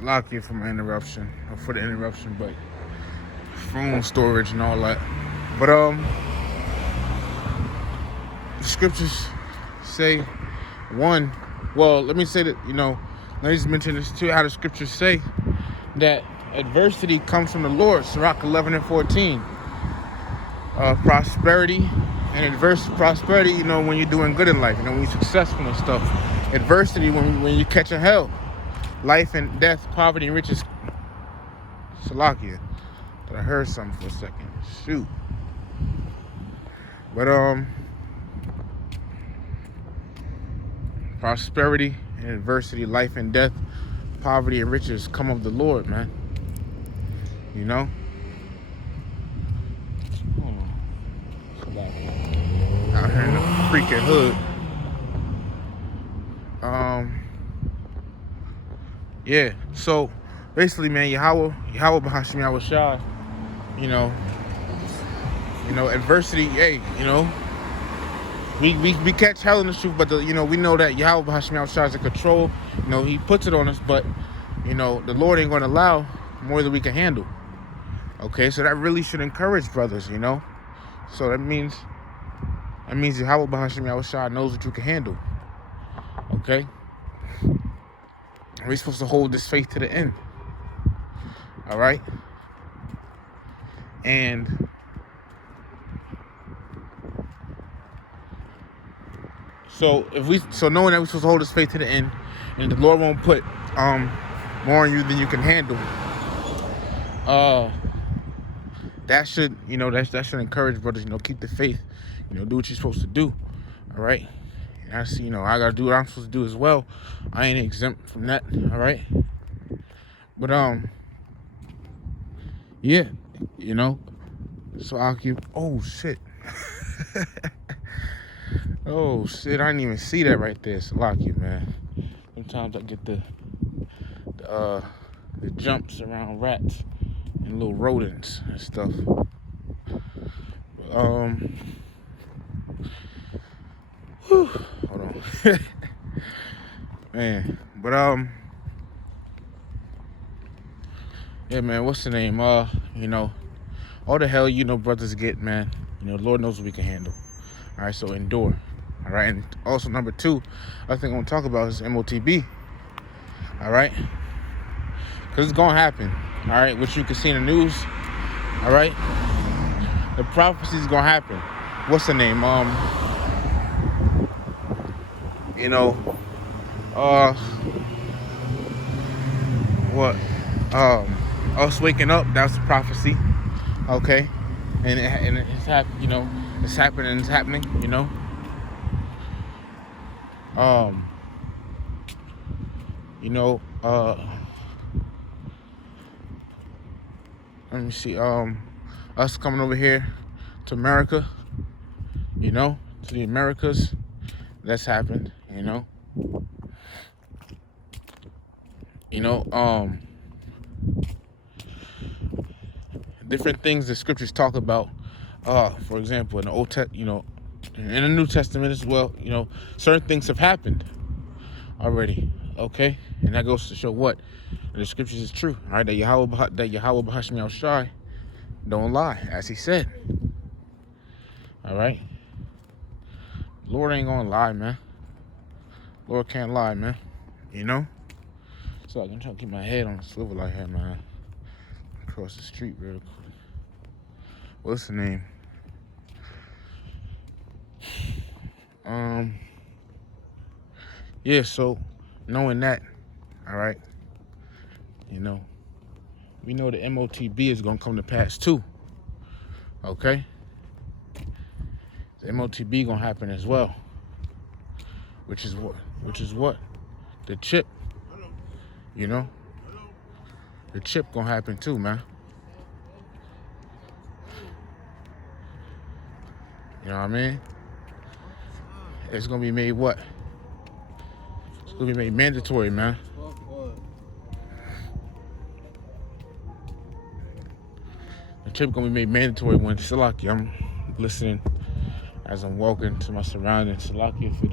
Lock you for my interruption, or for the interruption, but phone storage and all that. But the scriptures say one. Well, let me say that let me just mention this too. How the scriptures say that adversity comes from the Lord. Sirach 11:14. Prosperity and prosperity. When you're doing good in life. When you're successful and stuff. Adversity when you catch a hell. Life and death, poverty and riches. Salakia. But I heard something for a second. Shoot. But prosperity and adversity, life and death, poverty and riches come of the Lord, man. Out here in the freaking hood. Yeah. So basically, man, Yahweh B'Hashem Yahweh Shai, adversity, hey, we catch hell in the truth, but we know that Yahweh B'Hashem Yahweh Shai is in control. He puts it on us, but the Lord ain't gonna allow more than we can handle. Okay, so that really should encourage brothers, So that means Yahweh B'Hashem Yahweh Shai knows what you can handle. Okay? We're supposed to hold this faith to the end. All right? And so knowing that we're supposed to hold this faith to the end, and the Lord won't put more on you than you can handle, that should that should encourage brothers, keep the faith, do what you're supposed to do. All right? And I see, I gotta do what I'm supposed to do as well. I ain't exempt from that. All right? But yeah, so I'll keep. Oh shit. Oh shit, I didn't even see that right there. Salakia, man. Sometimes I get the jumps around rats and little rodents and stuff. Hold on. Man, but yeah, man, what's the name? All the hell brothers get, man. The Lord knows what we can handle. All right, so endure. All right, and also number 2, I think I'm gonna talk about is MOTB. All right, because it's gonna happen. All right, which you can see in the news. All right, the prophecy is gonna happen. What's the name? What? Us waking up. That's the prophecy. Okay, and it's happening. It's happening. It's happening. Let me see. Us coming over here to America. To the Americas. That's happened. Different things the scriptures talk about. For example, in the Old in the New Testament as well. Certain things have happened already. Okay, and that goes to show what the scriptures is true. All right, that Yahweh B'Hashem Yahweh Shai don't lie, as He said. All right, Lord ain't gonna lie, man. Lord can't lie, man. So I'm trying to keep my head on the swivel like that, man. Across the street real quick. What's the name? Yeah, so knowing that, all right, we know the MOTB is gonna come to pass too. Okay? The MOTB gonna happen as well. Which is what? The chip. The chip gonna happen too, man. You know what I mean? It's gonna be made what? It's gonna be made mandatory, man. The chip gonna be made mandatory when Salaki. I'm listening as I'm walking to my surroundings. Salaki, if it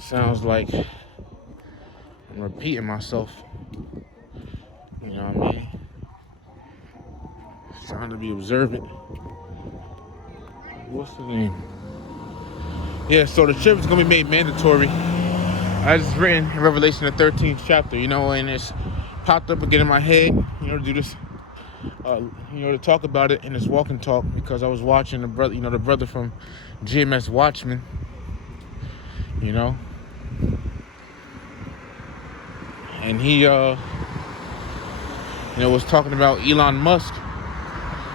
sounds like I'm repeating myself. You know what I mean? Trying to be observant. What's the name? Yeah, so the chip is going to be made mandatory. As it's written in Revelation, the 13th chapter, you know, and it's popped up again in my head, you know, to do this, to talk about it in this walk and talk, because I was watching the brother from GMS Watchmen, you know, and he, was talking about Elon Musk,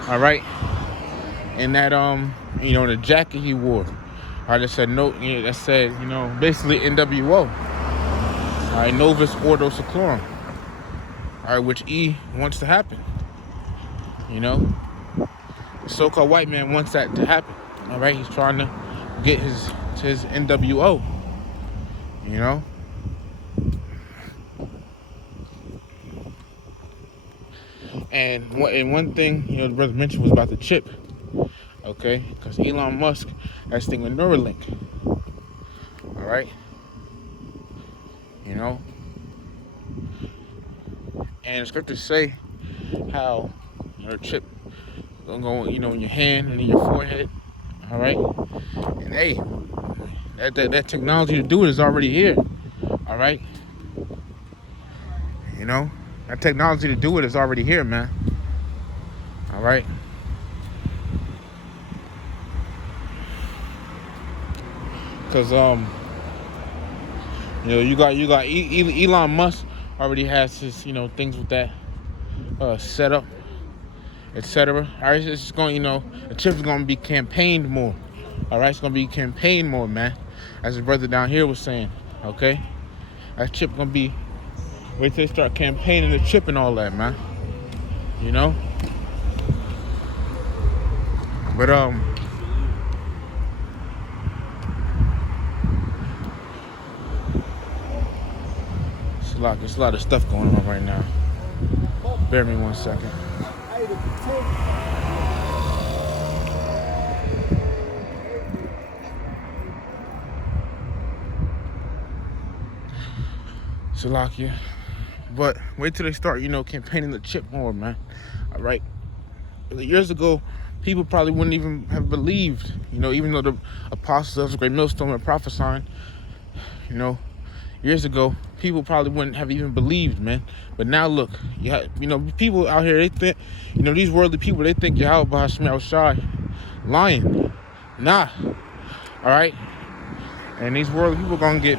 all right, and that, the jacket he wore. All right, that said, basically NWO. All right, Novus Ordo Seclorum. All right, which E wants to happen. You know, the so-called white man wants that to happen. All right, he's trying to get his NWO. You know. And one thing, the brother mentioned was about the chip. Okay, because Elon Musk has this thing with Neuralink. All right, and the scriptures say how the chip gonna go, in your hand and in your forehead. All right, and hey, that technology to do it is already here. All right, that technology to do it is already here, man. All right. Because you got Elon Musk already has his things with that setup, etc. All right, it's just going the chip is going to be campaigned more. All right, it's going to be campaigned more, man. As his brother down here was saying, okay, that chip going to be, wait till they start campaigning the chip and all that, man. But It's a lot of stuff going on right now. Bear me 1 second. Salakia. But wait till they start, campaigning the chip more, man. All right. Years ago, people probably wouldn't even have believed, even though the apostles of the Great Millstone were prophesying, years ago, people probably wouldn't have even believed, man. But now look, people out here, they think, these worldly people, they think Yahweh Bahasham Shai lying. Nah. All right. And these worldly people gonna get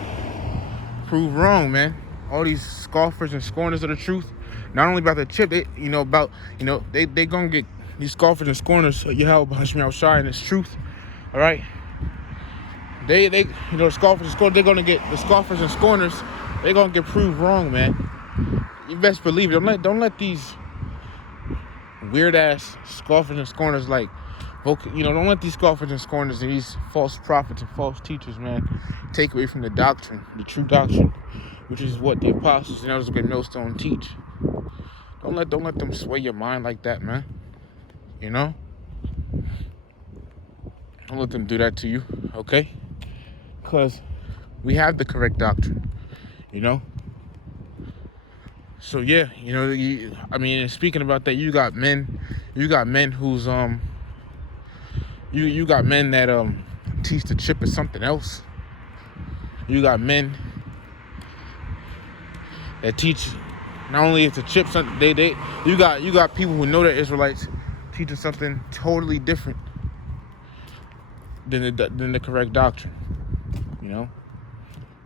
proved wrong, man. All these scoffers and scorners of the truth, not only about the chip, they gonna get these scoffers and scorners of Yahweh Bahasham Shai and its truth. All right. They scoffers and scorners, they're gonna get the scoffers and scorners. They're gonna get proved wrong, man. You best believe it. Don't let these weird ass scoffers and scorners don't let these scoffers and scorners and these false prophets and false teachers, man, take away from the doctrine, the true doctrine, which is what the apostles and elders of the Millstone teach. Don't let them sway your mind like that, man. Don't let them do that to you, okay? Because we have the correct doctrine, So yeah, speaking about that, you got men who's you got men that teach the chip is something else. You got men that teach not only it's a chip, you got people who know that Israelites teaching something totally different than the correct doctrine.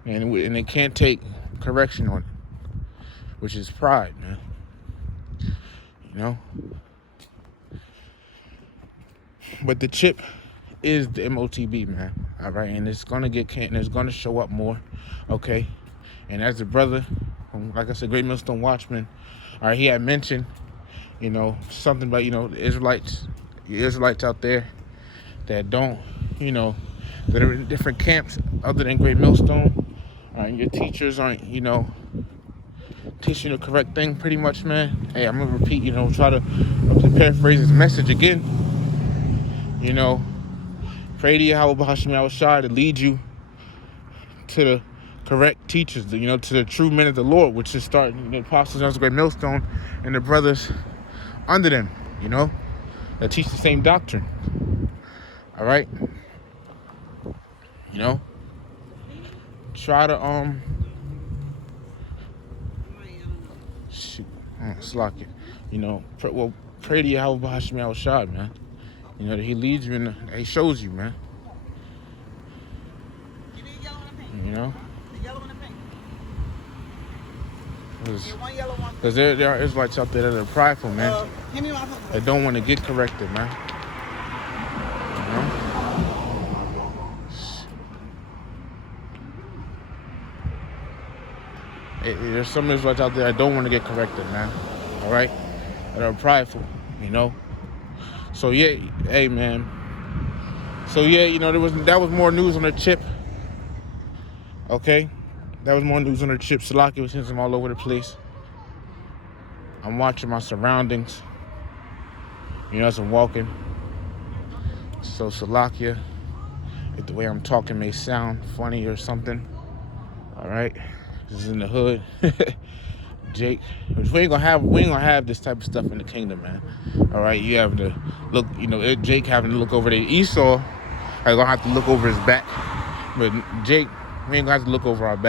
And they can't take correction on it, which is pride, man. But the chip is the MOTB, man. All right, and it's gonna it's gonna show up more, okay. And as a brother, like I said, Great Millstone Watchman, all right, he had mentioned, something about the Israelites out there that don't, that are in different camps other than Great Millstone. And your teachers aren't, teaching the correct thing pretty much, man. Hey, I'm gonna repeat, try to paraphrase his message again. Pray to Yahweh Bahasham Shai to lead you to the correct teachers, you know, to the true men of the Lord, which is starting the apostles, John's great millstone, and the brothers under them, you know, that teach the same doctrine. All right, you know, try to shoot, slack it, you know, pray to Yahweh Hashem Shad, man. You know that He leads you and He shows you, man. You know. Because there are Israelites out there that are prideful, man. They don't want to get corrected, man. You know? There's some Israelites out there that don't want to get corrected, man. All right? That are prideful, you know? So, yeah, hey, man. So, yeah, you know, that was more news on the chip. Okay? That was more news on the chip. Salakia was hitting all over the place. I'm watching my surroundings. You know, as I'm walking. So Salakia, if the way I'm talking may sound funny or something. All right, this is in the hood. Jake, we ain't gonna have this type of stuff in the kingdom, man. All right, you have to look. You know, Jake having to look over there. Esau, I gonna have to look over his back, but Jake, we ain't gonna have to look over our back.